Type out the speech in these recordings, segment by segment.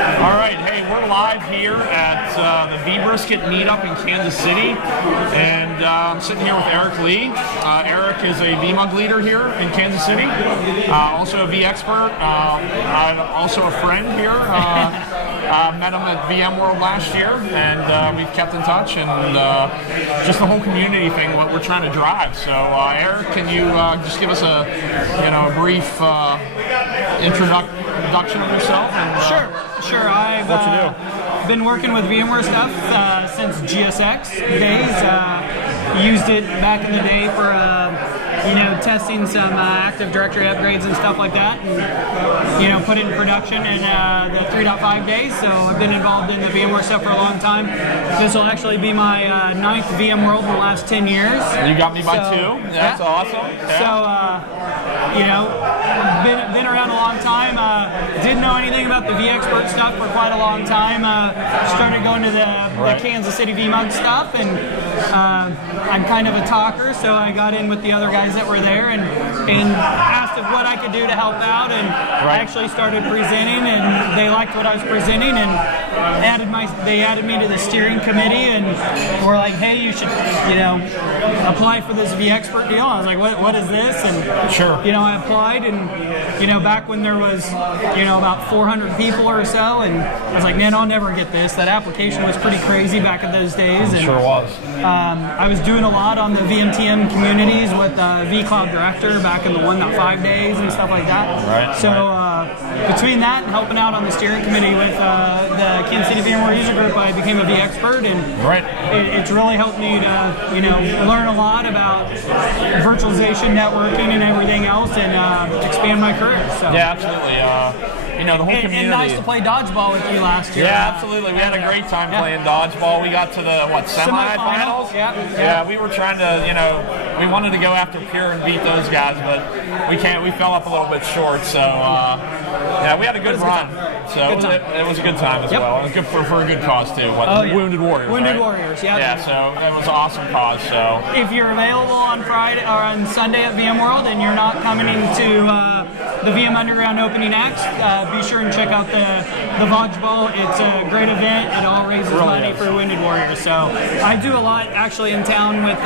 All right, hey, we're live here at the vBrisket meetup in Kansas City, and I'm sitting here with Eric Lee. Eric is a VMUG leader here in Kansas City, also a V expert. I'm also a friend here. Met him at VMworld last year, and we've kept in touch, and just the whole community thing, what we're trying to drive. So, Eric, can you just give us a brief introduction of yourself? And, Sure. I've been working with VMware stuff since GSX days. Used it back in the day for testing some Active Directory upgrades and stuff like that, and put it in production in the 3.5 days. So I've been involved in the VMware stuff for a long time. This will actually be my 9th VMworld in the last 10 years. You got me by 2. That's awesome. Yeah. So been around a long time. Didn't know anything about the vExpert stuff for quite a long time. Started going to the Kansas City VMUG stuff, and I'm kind of a talker, so I got in with the other guys that were there and asked if what I could do to help out, and I actually started presenting, and they liked what I was presenting, and they added me to the steering committee, and were like, hey, you should apply for this vExpert deal. I was like, what is this? And I applied, and back when there was about 400 people or so, and I was like, man, I'll never get this. That application was pretty crazy back in those days. And, sure was. I was doing a lot on the VMTM communities with vCloud Director back in the 1.5 days and stuff like that. So between that and helping out on the steering committee with the Kansas City VMware user group, I became a vExpert, and it's really helped me to learn a lot about virtualization, networking, and everything else, and expand my career. So. Yeah, absolutely. The whole community. And nice to play dodgeball with you last year. Yeah, absolutely. We had a great time playing dodgeball. We got to the, semifinals? Yeah, we were trying to, we wanted to go after Pure and beat those guys, but we can't. We fell up a little bit short, so, we had a good run. So it was a good time as well. It was good for a good cause, too. Wounded Warriors, Warriors, yeah. Yeah, so it was an awesome cause, so. If you're available on Friday or on Sunday at VMworld and you're not coming into the VM Underground opening acts, be sure and check out the Vodgeball. It's a great event. It all raises money for Wounded Warriors. So I do a lot actually in town with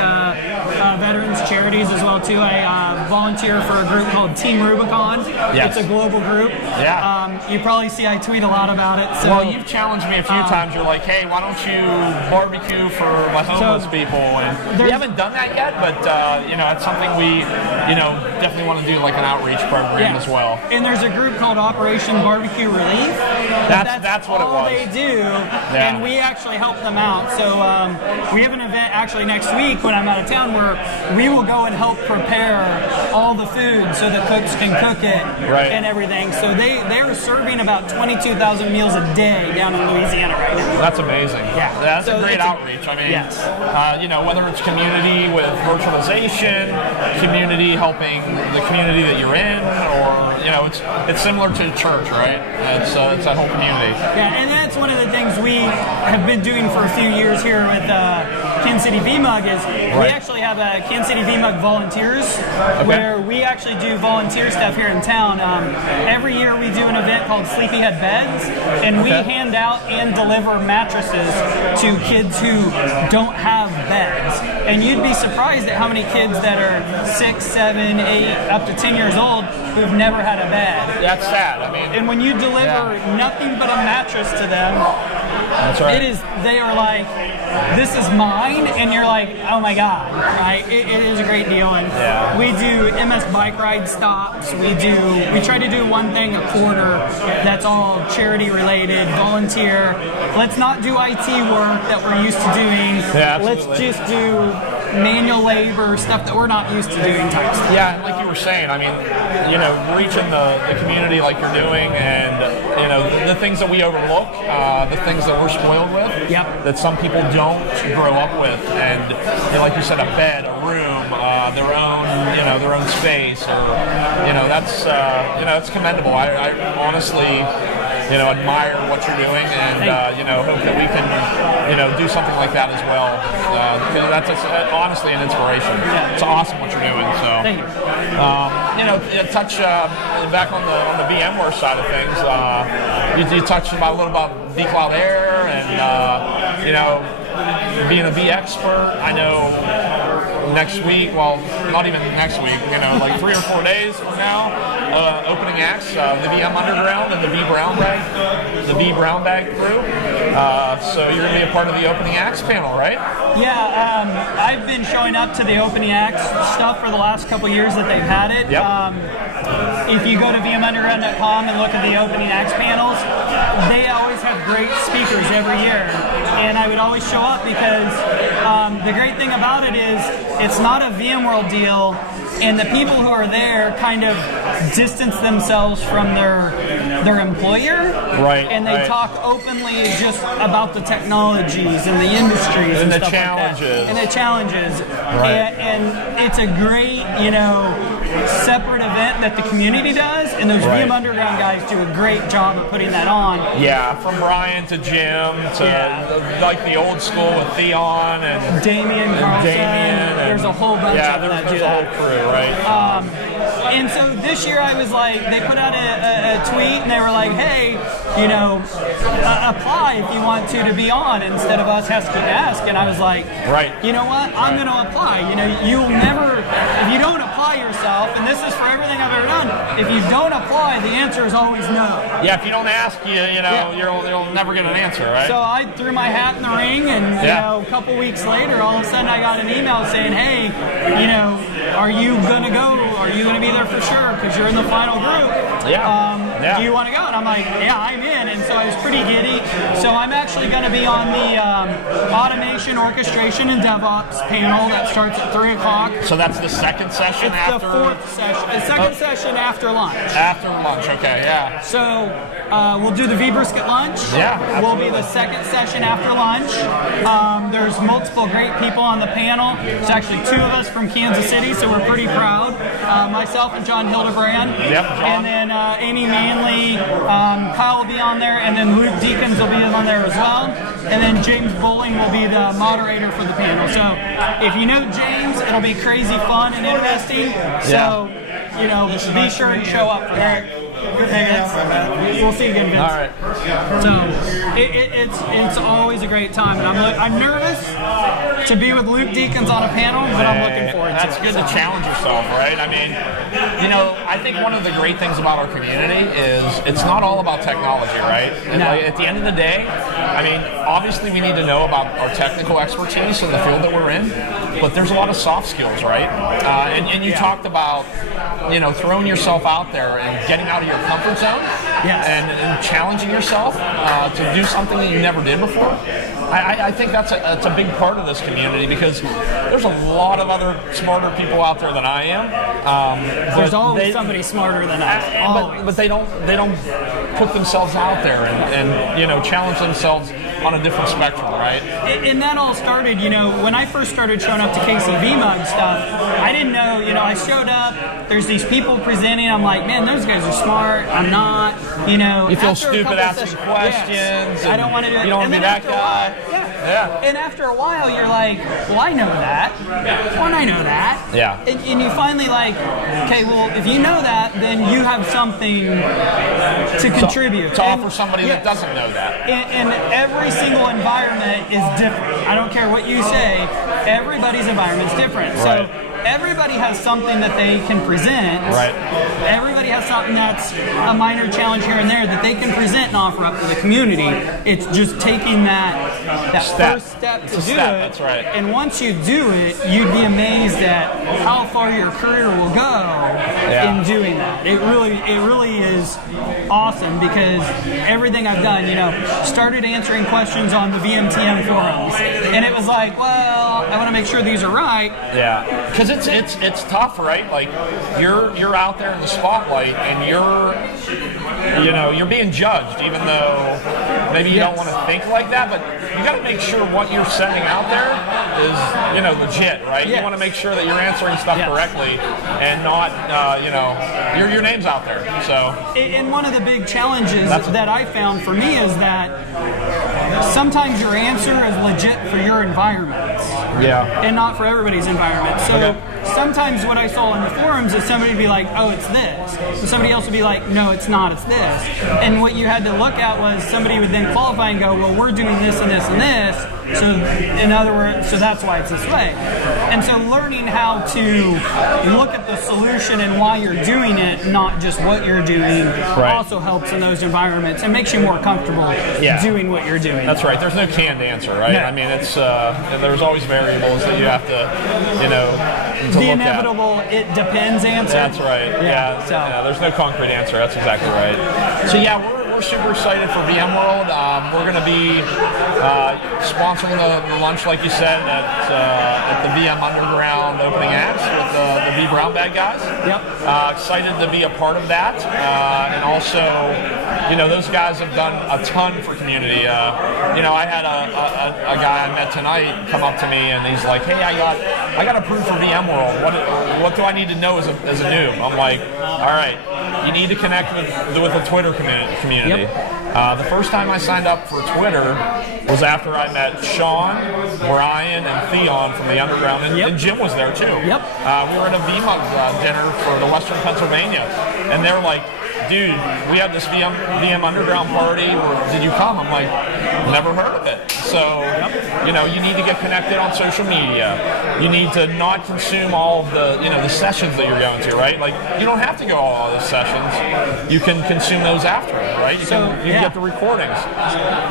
veterans charities as well too. I volunteer for a group called Team Rubicon. It's a global group. You probably see I tweet a lot about it. So, well, you've challenged me a few times. You're like, hey, why don't you barbecue for homeless people? And we haven't done that yet, but it's something we definitely want to do, like an outreach program as well. And there's a group called Operation Barbecue Relief. That's what it was. All they do, and we actually help them out. So we have an event actually next week when I'm out of town where we will go and help prepare all the food so the cooks can cook it and everything. So they're serving about 22,000 meals a day down in Louisiana right now. That's amazing. Yeah, that's a great outreach. I mean, whether it's community with virtualization, community helping the community that you're in, or it's similar to church, right? It's that whole community. Yeah, and that's one of the things we have been doing for a few years here with Kansas City VMUG is we actually have a Kansas City VMUG volunteers where we actually do volunteer stuff here in town. Every year we do an event called Sleepyhead Beds, and we hand out and deliver mattresses to kids who don't have beds. And you'd be surprised at how many kids that are 6, 7, 8, up to 10 years old who've never had a bed. That's sad. I mean, and when you deliver nothing but a mattress to them, they are like, this is mine, and you're like, oh my god, right? It is a great deal, and we do MS bike ride stops. We try to do one thing a quarter that's all charity related, volunteer. Let's not do IT work that we're used to doing. Let's just do manual labor, stuff that we're not used to doing type stuff. Yeah, and like you were saying, I mean, reaching the community like you're doing, and the things that we overlook, the things that we're spoiled with, that some people don't grow up with, and like you said, a bed, a room, their own space, or that's it's commendable. I honestly admire what you're doing, and hope that we can do something like that as well. Because that's honestly an inspiration. Yeah. It's awesome what you're doing. So thank you. Touch back on the VMware side of things. You touched a little about vCloud Air and being a vExpert. I know next week, well, not even next week, like 3 or 4 days from now, opening acts, the VM Underground and the vBrown Bag crew. So you're going to be a part of the opening acts panel, right? Yeah, I've been showing up to the opening acts stuff for the last couple years that they've had it. Yep. If you go to vmunderground.com and look at the opening acts panels, they always have great speakers every year. And I would always show up because the great thing about it is it's not a VMworld deal, and the people who are there kind of distance themselves from their employer, right? And they talk openly just about the technologies and the industries and the stuff challenges, like that. And the challenges, right? And it's a great, separate event that the community does, and those VM Underground guys do a great job of putting that on. Yeah, from Brian to Jim to like the old school with Theon and Damien Carlson. There's a whole bunch of them that do a whole that. crew, right? And so this year I was like, they put out a tweet and they were like, hey, apply if you want to be on instead of us has to ask. And I was like, you know what? I'm going to apply. You'll never, if you don't apply yourself, and this is for everything I've ever done, if you don't apply, the answer is always no. Yeah, if you don't ask, you'll never get an answer, right? So I threw my hat in the ring, and a couple weeks later, all of a sudden I got an email saying, hey, are you going to go? Are you going to be there for sure? Because you're in the final group. Do you want to go? And I'm like, yeah, I'm in. And so I was pretty giddy. So I'm actually going to be on the automation, orchestration, and DevOps panel that starts at 3 o'clock. So that's the second session it's the fourth session. The second session after lunch. After lunch, okay, yeah. So we'll do the vBrisket lunch. Yeah, absolutely. Will be the second session after lunch. There's multiple great people on the panel. There's actually 2 of us from Kansas City, so we're pretty proud. Myself and John Hildebrand. Yep, John. And then Amy Manley, Kyle will be on there, and then Luke Deacons will be on there as well. And then James Bowling will be the moderator for the panel. So if you know James, it'll be crazy fun and interesting. So, be sure and show up for that. We'll see you again, Vince. All right. So it's always a great time, and I'm nervous to be with Luke Deacons on a panel, but I'm looking forward to it. That's good to challenge yourself, right? I mean, I think one of the great things about our community is it's not all about technology, right? And at the end of the day, I mean, obviously we need to know about our technical expertise in the field that we're in, but there's a lot of soft skills, right? And you talked about, throwing yourself out there and getting out of your comfort zone and challenging yourself to do something that you never did before. I think that's a big part of this community because there's a lot of other smarter people out there than I am. There's always somebody smarter than us. But they don't put themselves out there and challenge themselves on a different spectrum, right? And that all started, when I first started showing up to KC VMUG stuff, I didn't know, I showed up, there's these people presenting, I'm like, man, those guys are smart, I'm not, You feel stupid asking questions. Yes, I don't want to do it. You don't want to be that guy. Yeah. And after a while, you're like, well, I know that. Well, I know that. Yeah. And you finally okay, well, if you know that, then you have something to contribute. To offer somebody that doesn't know that. And every single environment is different. I don't care what you say, everybody's environment is different. Right. So everybody has something that they can present. Right. Everybody has something that's a minor challenge here and there that they can present and offer up to the community. It's just taking that first step to do it. That's right. And once you do it, you'd be amazed at how far your career will go in doing that. It really is awesome because everything I've done, started answering questions on the VMTM forums. And it was like, well, I want to make sure these are right. Yeah. Because it's tough, right? Like you're out there in the spotlight and you're being judged, even though maybe you don't want to think like that, but you got to make sure what you're sending out there is legit, right? You want to make sure that you're answering stuff correctly and not your name's out there. So and one of the big challenges that I found for me is that sometimes your answer is legit for your environment. And not for everybody's environment. So sometimes what I saw in the forums is somebody would be like, oh, it's this. And somebody else would be like, no, it's not, it's this. And what you had to look at was somebody would then qualify and go, well, we're doing this and this and this. So in other words, so that's why it's this way. And so learning how to look at the solution and why you're doing it, not just what you're doing, also helps in those environments and makes you more comfortable doing what you're doing. That's right. There's no canned answer, right? No. I mean, it's there's always variables that you have to the inevitable it depends answer. That's right. Yeah. There's no concrete answer. That's exactly right. So we're super excited for VMworld. We're going to be sponsoring the lunch, like you said, at the VM Underground opening acts with the V Brown Bag guys. Excited to be a part of that, and also, those guys have done a ton for community. I had a guy I met tonight come up to me and he's like, "Hey, I got approved for VMworld. What do I need to know as a noob?" I'm like, "All right, you need to connect with the Twitter community." The first time I signed up for Twitter was after I met Sean, Brian, and Theon from the Underground, and Jim was there too. We were at a VMUG dinner for the Western Pennsylvania, and they're like, "Dude, we have this VM Underground party. Did you come?" I'm like, "Never heard of it." So, you need to get connected on social media. You need to not consume all of the sessions that you're going to, right? Like, you don't have to go all those sessions. You can consume those after, right? You can get the recordings.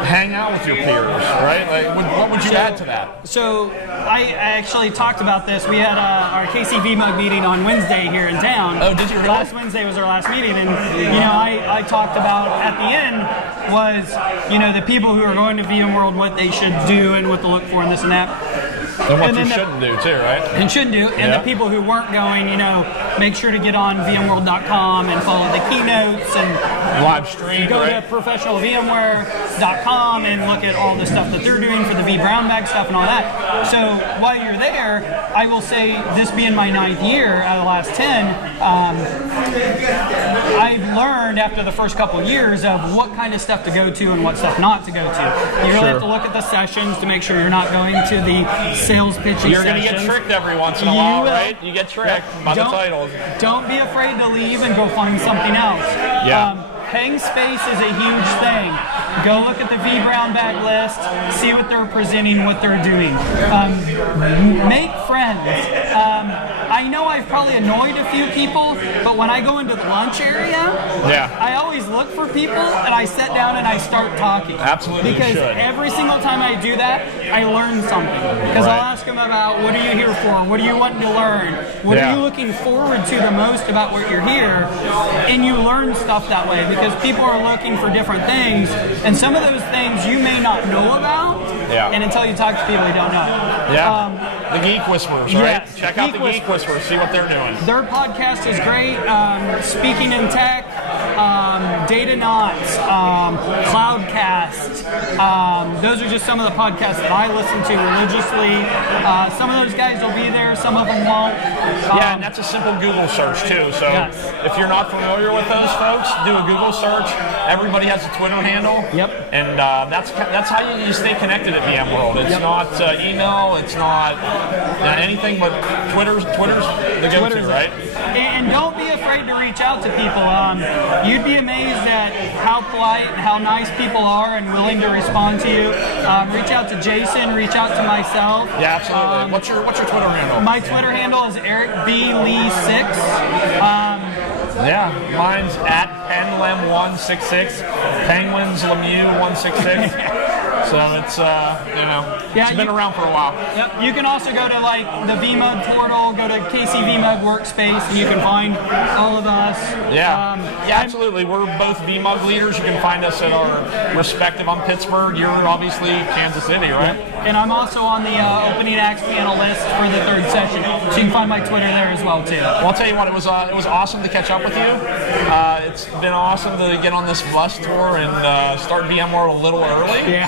Hang out with your peers, right? Like, what would you add to that? So, I actually talked about this. We had our KC VMUG meeting on Wednesday here in town. Oh, did you really? Last Wednesday was our last meeting, and I talked about at the end was the people who are going to VMworld, what they should do and what to look for and this and that. And what you shouldn't do too, right? And shouldn't do. And the people who weren't going, make sure to get on VMworld.com and follow the keynotes and live stream. Go to professionalvmware.com and look at all the stuff that they're doing for the V Brown Bag stuff and all that. So while you're there, I will say, this being my 9th year out of the last 10, I've learned after the first couple of years of what kind of stuff to go to and what stuff not to go to. You really have to look at the sessions to make sure you're not going to the sales pitching You're going to get tricked every once in a while, right? You get tricked by the titles. Don't be afraid to leave and go find something else. Hang space is a huge thing. Go look at the V Brown Bag list, see what they're presenting, what they're doing. Make friends. I know I've probably annoyed a few people, but when I go into the lunch area, I always look for people and I sit down and I start talking. Absolutely. Because every single time I do that, I learn something. Because I'll ask them about, what are you here for? What are you wanting to learn? What are you looking forward to the most about what you're here? And you learn stuff that way, because people are looking for different things, and some of those things you may not know about, and until you talk to people you don't know. The Geek Whisperers, right? Check out the Geek Whisperers, see what they're doing. Their podcast is great. Speaking in Tech, Data Knots, Cloudcast. Those are just some of the podcasts that I listen to religiously. Some of those guys will be there, some of them won't. And that's a simple Google search too. So if you're not familiar with those folks, do a Google search. Everybody has a Twitter handle. And that's how you stay connected at VMworld. It's not email, it's not anything but Twitter's the go-to, right? And don't be afraid to reach out to people. You'd be amazed at how polite and how nice people are and willing to respond to you. Reach out to Jason, reach out to myself. Yeah, absolutely. What's your Twitter handle? My Twitter handle is EricBLee6. Mine's at PenLem166, Penguins Lemieux 166. So it's Yeah, it's been around for a while. Yep. You can also go to like the VMUG portal, go to KC MeatUp workspace, and you can find all of us. Yeah, absolutely. We're both VMUG leaders. You can find us at our respective. I'm Pittsburgh. You're obviously Kansas City, right? And I'm also on the opening acts panel list for the 3rd session, so you can find my Twitter there as well too. Well, I'll tell you what, it was awesome to catch up with you. It's been awesome to get on this bus tour and start VMworld a little early. Yeah.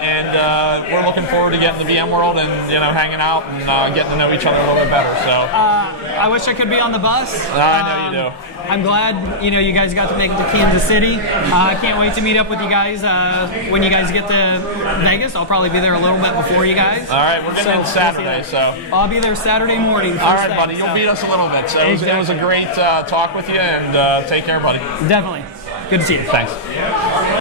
And we're looking forward to getting to VMworld and hanging out and getting to know each other a little bit better. So I wish I could be on the bus. I know you do. I'm glad you guys got to make it to Kansas City. I can't wait to meet up with you guys when you guys get to Vegas. I'll probably be there a little bit before you guys. All right, we're getting in Saturday, so I'll be there Saturday morning. All right, buddy, you'll beat us a little bit. So it was a great talk with you, and take care, buddy. Definitely. Good to see you. Thanks.